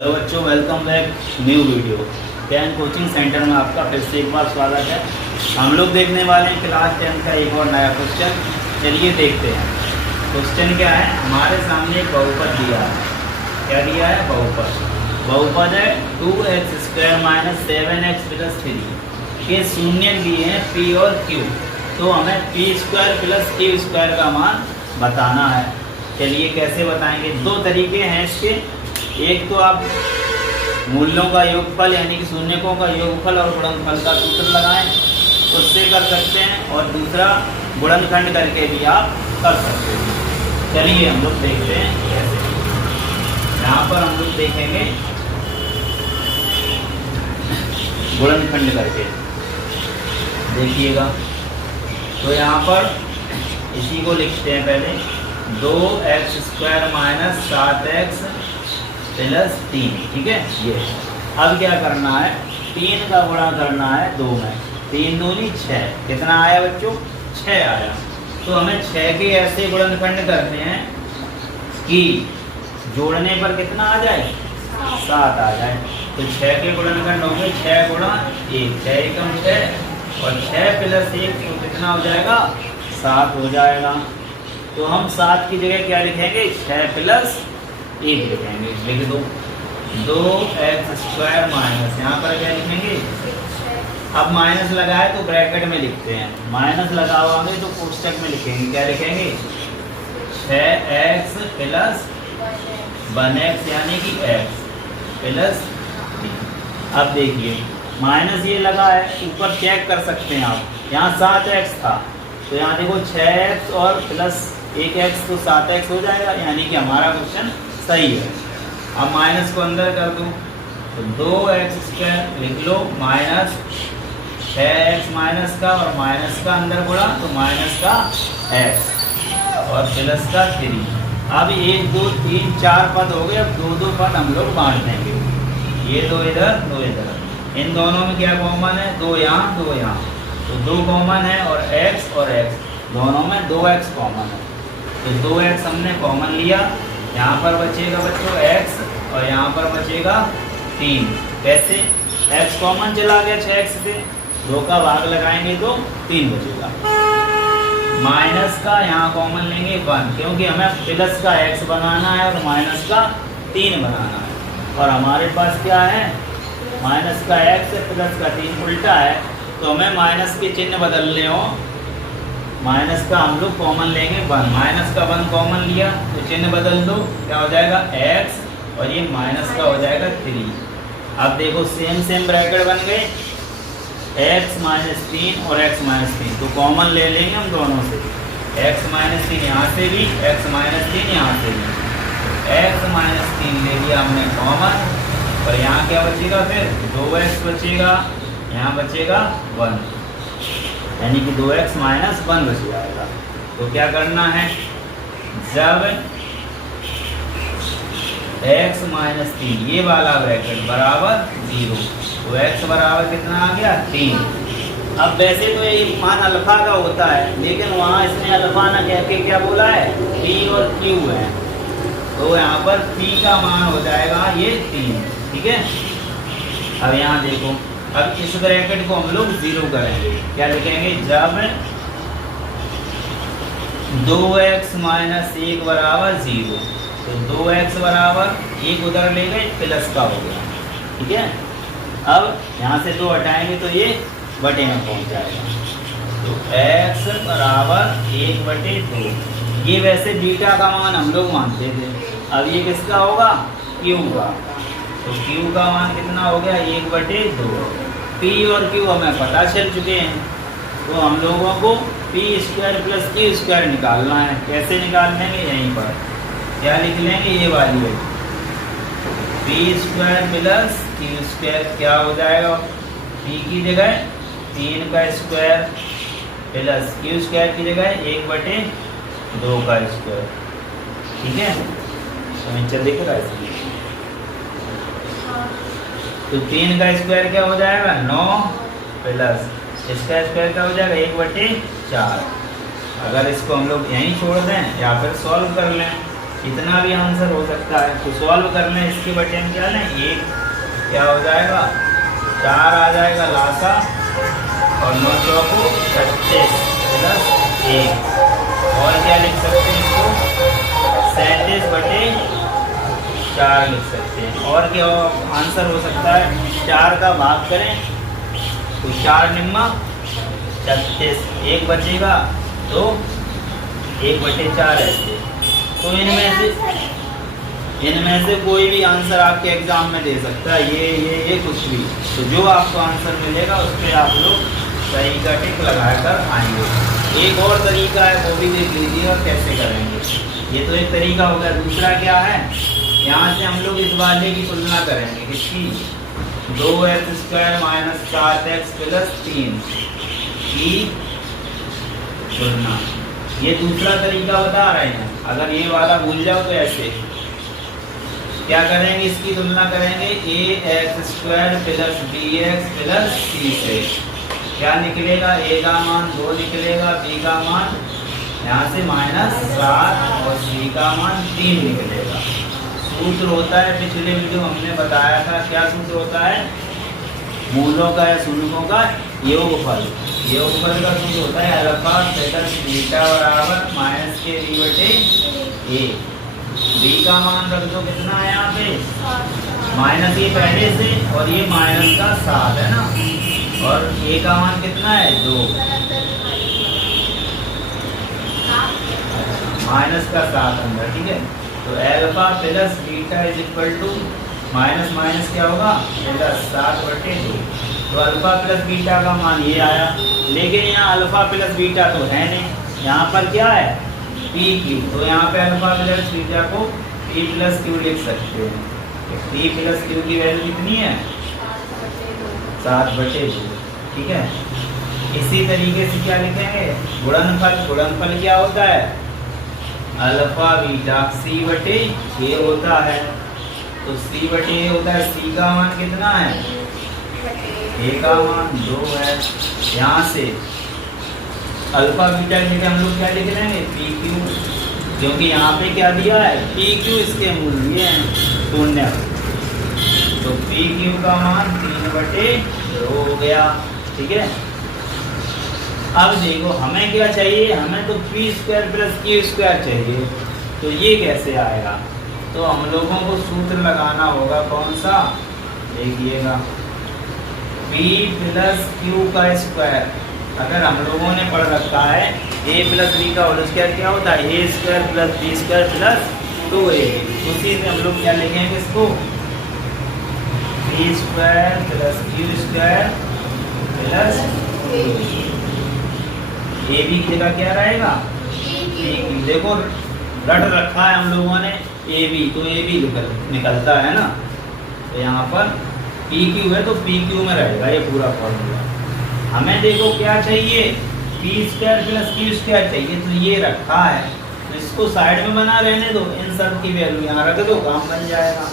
Hello बच्चों, welcome back new video. Can coaching centre में आपका फिर से एक बार स्वागत है। हम लोग देखने वाले हैं क्लास 10 का एक और नया क्वेश्चन। चलिए देखते हैं। क्वेश्चन क्या है, हमारे सामने एक बहुपद दिया है। क्या दिया है? बहुपद। बहुपद है 2x² - 7x + 3 के शून्य दिए हैं p और q। तो हमें p² + q² का मान बताना है। चलिए कैसे बताएंगे? दो तरीके हैं इसके। एक तो आप मूल्यों का योगफल यानी कि शून्यकों का योगफल और गुणनफल का सूत्र लगाएं, उससे कर सकते हैं। और दूसरा गुणनखंड करके भी आप कर सकते हैं। चलिए हम लोग देखते हैं कैसे। यहाँ पर हम लोग देखेंगे गुणनखंड करके, देखिएगा। तो यहाँ पर इसी को लिखते हैं पहले, 2x² - 7x + 3। ठीक है। ये अब क्या करना है, 3 का गुणा करना है 2 में। 3 दूनी 6। कितना आया बच्चों? 6 आया। तो हमें 6 के ऐसे गुणनखंड करने हैं कि जोड़ने पर कितना आ जाए? 7 आ जाए। तो 6 के गुणनखंड होंगे 6 गुणा 1, 6 एकम 6 और 6 + 1 तो कितना हो जाएगा? 7 हो जाएगा। तो हम 7 की जगह क्या लिखेंगे? 6 + 1 लिखेंगे। लिख दो 2x² - यहाँ पर क्या लिखेंगे? अब माइनस लगाए तो ब्रैकेट में लिखते हैं, माइनस लगाओगे तो कोष्टक में लिखेंगे। क्या लिखेंगे? 6x + 1x यानी कि x + 3। अब देखिए माइनस ये लगा है, ऊपर चेक कर सकते हैं आप। यहाँ 7x था तो यहाँ देखो 6x और प्लस 1x तो 7x हो जाएगा, यानी कि हमारा क्वेश्चन सही है। अब माइनस को अंदर कर दो तो 2x² लिख लो माइनस 6x माइनस का और माइनस का अंदर गुणा तो माइनस का x और प्लस का 3। अब 1 2 3 4 पद हो गए। अब 2 पद हम लोग बांट देंगे। ये 2 इधर 2 इधर। इन दोनों में क्या कॉमन है? 2 यहाँ 2 यहाँ, तो 2 कॉमन है और x दोनों में 2x कॉमन है। तो 2x हमने कॉमन लिया। यहाँ पर बचेगा बच्चों x और यहाँ पर बचेगा 3। कैसे? x कॉमन चला गया 6x से, 2 का भाग लगाएंगे तो 3 बचेगा। माइनस का यहाँ कॉमन लेंगे 1, क्योंकि हमें प्लस का x बनाना है और माइनस का 3 बनाना है। और हमारे पास क्या है? माइनस का x प्लस का 3 उल्टा है, तो हमें माइनस के चिन्ह बदलने हो। माइनस का हम लोग कॉमन लेंगे 1, माइनस का 1 कॉमन लिया तो चिन्ह बदल दो। क्या हो जाएगा? x और ये माइनस का हो जाएगा 3। अब देखो सेम ब्रैकेट बन गए, x - 3 और x - 3। तो कॉमन ले लेंगे हम दोनों से, x - 3 यहाँ से भी, x - 3 यहाँ से भी। x - 3 ले लिया हमने कॉमन और यहाँ क्या बचेगा? फिर 2x बचेगा, यहाँ बचेगा 1, यानी कि 2x - 1 बच जाएगा। तो क्या करना है? जब x - 3 ये वाला ब्रैकेट बराबर 0 तो x बराबर कितना आ गया? 3। अब वैसे तो ये मान अल्फा का होता है, लेकिन वहाँ इसने अल्फा ना कह के क्या बोला है? p और q है। तो यहाँ पर p का मान हो जाएगा ये 3। ठीक है। अब यहाँ देखो, अब इस ब्रैकेट को हम लोग 0 करेंगे। क्या लिखेंगे? जब 2x - 1 बराबर 0, तो 2x बराबर 1 उधर ले गए, प्लस का हो गया। ठीक है। अब यहाँ से 2 हटाएंगे तो ये बटे में पहुँच जाएगा। तो x बराबर 1/2। ये वैसे बीटा का मान हम लोग मानते थे। अब ये किसका होगा? q का। तो q का मान कितना हो गया? 1/2। p और q हमें पता चल चुके हैं, तो हम लोगों को p² + q² निकालना है। कैसे निकाल लेंगे? यहीं पर क्या लिख लेंगे? ये वाली है p² + q² क्या हो जाएगा? p की जगह 3 का स्क्वायर प्लस q² की जगह 1/2 का स्क्वायर। ठीक है। तो दिख रहा है। तो 3 का स्क्वायर क्या हो जाएगा? 9 प्लस इसका स्क्वायर क्या हो जाएगा? 1/4। अगर इसको हम लोग यहीं छोड़ दें या फिर सॉल्व कर लें इतना भी आंसर हो सकता है। तो सॉल्व करना है इसके बटे में क्या ना, एक क्या हो जाएगा 4 आ जाएगा लासा, और 9 चौको 36 प्लस 1, और क्या लिख सकते हैं इसको 37 बटे 4 लिख सकते हैं। और क्या आंसर हो सकता है, 4 का भाग करें तो 4 निम्मा 36, 1 बचेगा तो 1 बटे 4 ऐसे। तो इनमें से कोई भी आंसर आपके एग्जाम में दे सकता है, ये कुछ भी। तो जो आपको आंसर मिलेगा उस पर आप लोग सही का टिक लगाकर आएंगे। एक और तरीका है, वो भी देख लीजिए और कैसे करेंगे। ये तो एक तरीका हो गया। दूसरा क्या है, यहाँ से हम लोग इस वाले की तुलना करेंगे, किसकी 2x² माइनस 7x प्लस 3 की तुलना। ये दूसरा तरीका बता रहे हैं। अगर ये वाला भूल जाओ तो ऐसे क्या करेंगे, इसकी तुलना करेंगे ax² plus bx plus c से। क्या निकलेगा, a का मान 2 निकलेगा, b का मान यहाँ से -7 और c का मान 3 निकलेगा। सूत्र होता है, पिछले वीडियो हमने बताया था, क्या सूत्र होता है, मूलों का या शून्यों का योगफल। योगफल का सूत्र होता है अल्फा प्लस बीटा बराबर माइनस के b बटे a। b का मान रख दो, कितना है यहाँ पे माइनस ये पहले से, और ये माइनस का 7 है ना, और a का मान कितना है 2, माइनस का 7 अंदर, ठीक है। तो alpha plus beta is equal to minus minus क्या होगा प्लस 7 बटे 2। तो अल्फा प्लस बीटा का मान ये आया, लेकिन यहाँ अल्फा प्लस बीटा तो है नहीं, यहाँ पर क्या है पी क्यू। तो यहाँ पे अल्फा प्लस बीटा को पी प्लस क्यू लिख सकते हैं। पी प्लस क्यू की वैल्यू कितनी है 7 बटे 2, ठीक है। इसी तरीके से क्या लिखेंगे, गुणनफल। गुणनफल क्या होता है अल्फा बीटा सी बटे ए होता है। तो सी बटे ए होता है, सी का मान कितना है, ए का मान 2 है। यहाँ से अल्फा बीटा की जगह हम लोग क्या लिख लेंगे पी क्यू, क्योंकि यहाँ पे क्या दिया है पी क्यू, इसके मूल्य हैं 0। तो पी क्यू का मान 3 बटे 2 हो गया, ठीक है। अब देखो हमें क्या चाहिए, हमें तो p² प्लस q² चाहिए। तो ये कैसे आएगा, तो हम लोगों को सूत्र लगाना होगा, कौन सा, देखिएगा p प्लस q का स्क्वायर। अगर हम लोगों ने पढ़ रखा है a प्लस b का होल स्क्वायर क्या होता है a² plus b² plus 2ab। उसी से हम लोग क्या लिखेंगे इसको p² plus q² plus A B की जगह क्या रहेगा पी। देखो रट रखा है हम लोगों ने ए बी, तो ए बी निकलता है ना। तो यहाँ पर पी क्यू है तो पी क्यू में रहेगा ये पूरा फॉर्मूला। हमें देखो क्या चाहिए p² प्लस q² चाहिए, तो ये रखा है, तो इसको साइड में बना रहने दो, इन सब की वैल्यू यहाँ रख दो, काम बन जाएगा।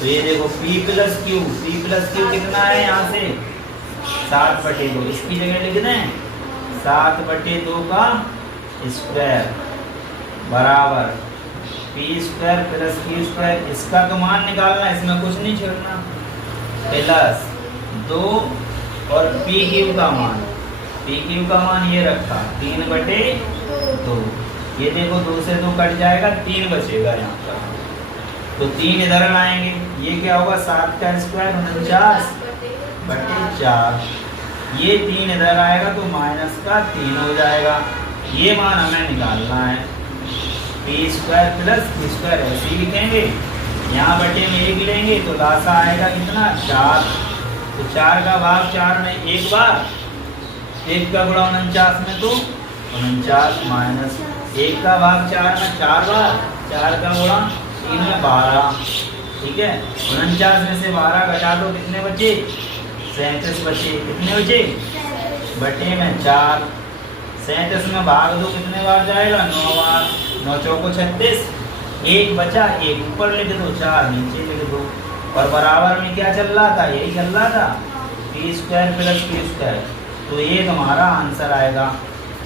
तो ये देखो p प्लस क्यू कितना है यहाँ से 7 बटे 2, इसकी जगह लिख दें 7 बटे 2 का स्क्वायर बराबर p² प्लस q²। इसका तो मान निकालना, इसमें कुछ नहीं छोड़ना, प्लस 2 और pq का मान ये रखा 3 बटे 2। ये देखो 2 से 2 कट जाएगा, 3 बचेगा यहाँ पर, तो 3 इधर लाएंगे, ये क्या होगा 7 का स्क्वायर 49 बटे 4। ये 3 इधर आएगा तो माइनस का 3 हो जाएगा। ये मान हमें निकालना है p² प्लस q², ऐसे ही लिखेंगे। यहाँ बटे में 1 लेंगे तो लासा आएगा कितना 4। तो 4 का भाग 4 में एक बार, 1 का गुणा 49 में तो 49 माइनस 1 का भाग 4 में 4 बार, 4 का गुणा 3 में 12, ठीक है। 49 में से 12 घटा दो, कितने बचे 37 बचे, कितने बचे बटे में 4। 37 में भाग दो, कितने बार जाएगा 9 बार, 9 चौको 36, 1 बचा, 1 ऊपर लिख दो, 4 नीचे लिख दो। और बराबर में क्या चल रहा था, यही चल रहा था p² प्लस q²। तो ये तुम्हारा आंसर आएगा।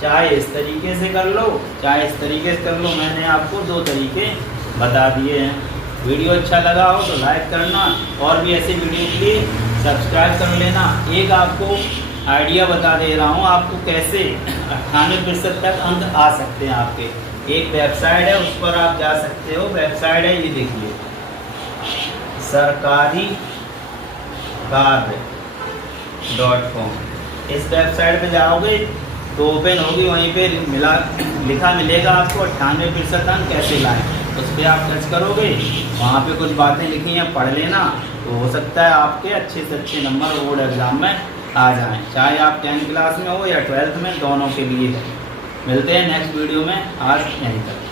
चाहे इस तरीके से कर लो, चाहे इस तरीके से कर लो, मैंने आपको 2 तरीके बता दिए हैं। वीडियो अच्छा लगा हो तो लाइक करना और भी ऐसे वीडियो के लिए सब्सक्राइब कर लेना। एक आपको आइडिया बता दे रहा हूँ आपको कैसे 98% तक अंक आ सकते हैं आपके। एक वेबसाइट है, उस पर आप जा सकते हो। वेबसाइट है, ये देखिए, सरकारी कार्य.com। इस वेबसाइट पे जाओगे तो ओपन होगी, वहीं पे लिखा मिलेगा आपको 98% अंक कैसे लाएं। उस पर आप टच करोगे, वहाँ पे कुछ बातें लिखी हैं, पढ़ लेना, तो हो सकता है आपके अच्छे से अच्छे नंबर बोर्ड एग्जाम में आ जाएं, चाहे आप 10th क्लास में हो या 12th में, दोनों के लिए है। मिलते हैं नेक्स्ट वीडियो में, आज यहीं तक।